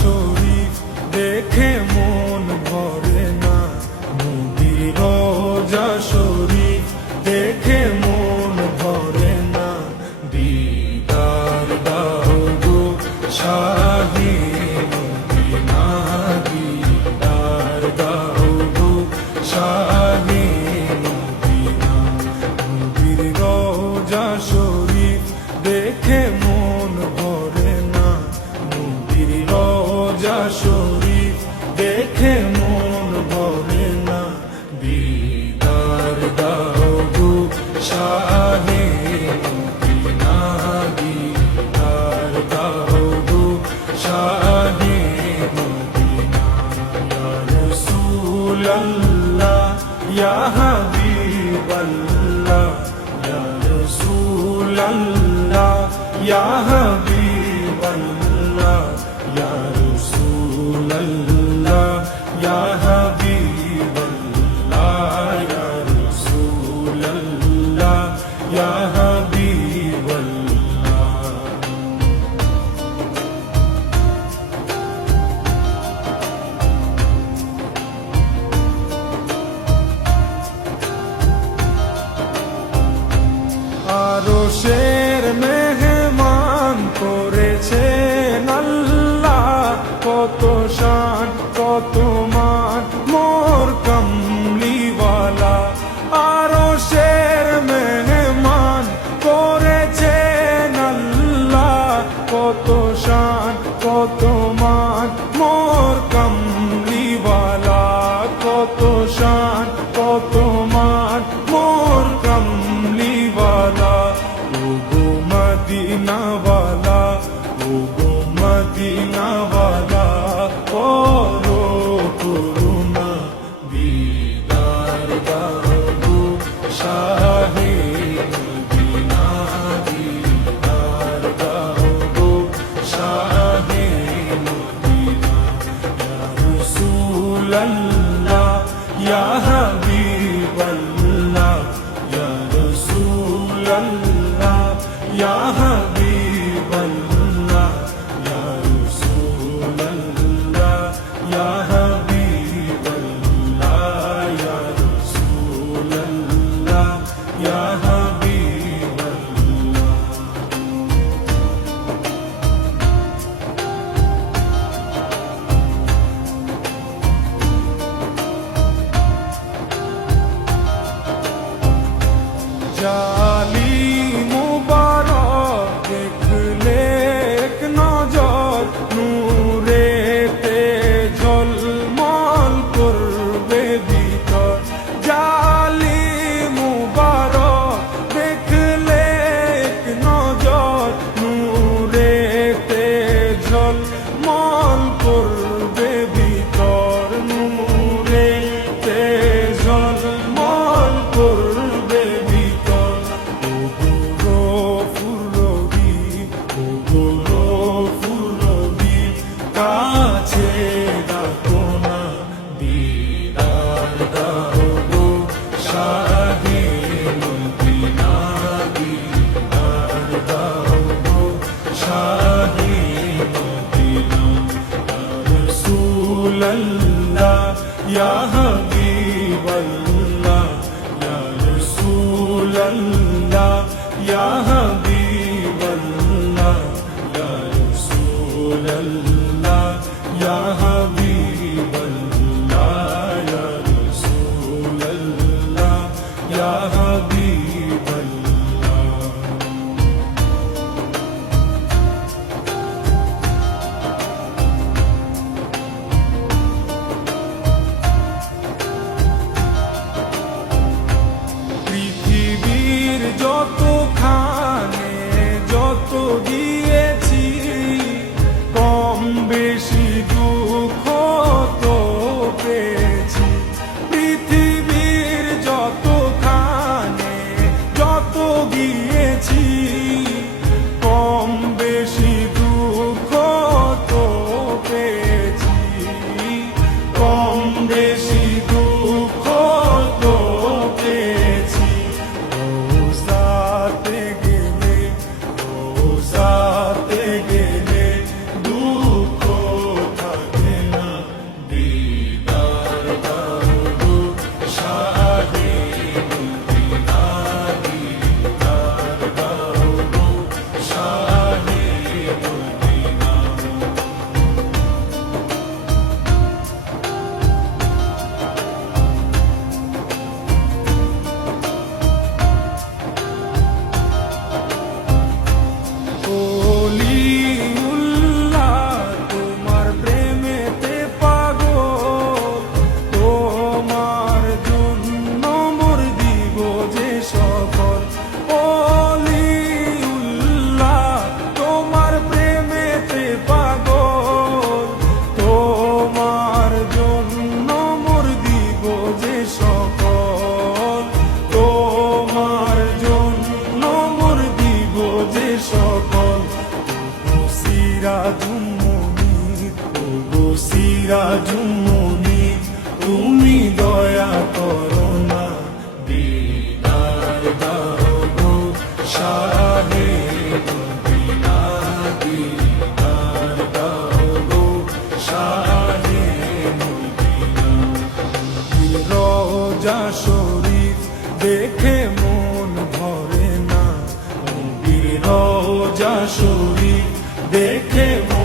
শরীফ দেখে মন ভরে না, নবীর রওজা শরীফ দেখে মন ভরে না। দিদার দাও গো শাহে মদিনা, দিদার দাও গো শাহে মদিনা। নবীর রওজা শরীফ দেখে মন ভরে না, নবীর রওজা শরীফ দেখে মন ভরে না। দিদার দাও গো শাহে মদিনা, দিদার দাও গো শাহে মদিনা। ইয়া রাসূলাল্লাহ ইয়া হাবিবাল্লাহ, ইয়া রাসূলাল্লাহ ইয়া হাবিবাল্লাহ, ইয়া রাসূলাল্লাহ ইয়া হাবিবাল্লাহ, ইয়া রাসূলাল্লাহ ইয়া হাবিবাল্লাহ। আরশের মেহমান করেছেন আল্লাহ, কত শান কত মান মোর কমলিওয়ালা। আরশের মেহমান করেছেন আল্লাহ, কত শান কত মান মোর কমলিওয়ালা, কত শান কত মান মোর কমলিওয়ালা। ওগো মদিনাওয়ালা, ওগো মদিনাওয়ালা, করো করুণা। দিদার দাও গো শাহে মদিনা, দিদার দাও গো শাহে মদিনা। ইয়া রাসূলাল্লাহ ইয়া হাবিবাল্লাহ, ইয়া রাসূলাল্লাহ ইয়া হাবিবাল্লাহ, ইয়া রাসূলাল্লাহ জুমনি তুমি দয়া করো না, দিদার দাও গো শাহে মদিনা, দিদার দাও গো শাহে মদিনা। রোজা শরীফ দেখে মন ভরে না, রোজা শরীফ দেখে মন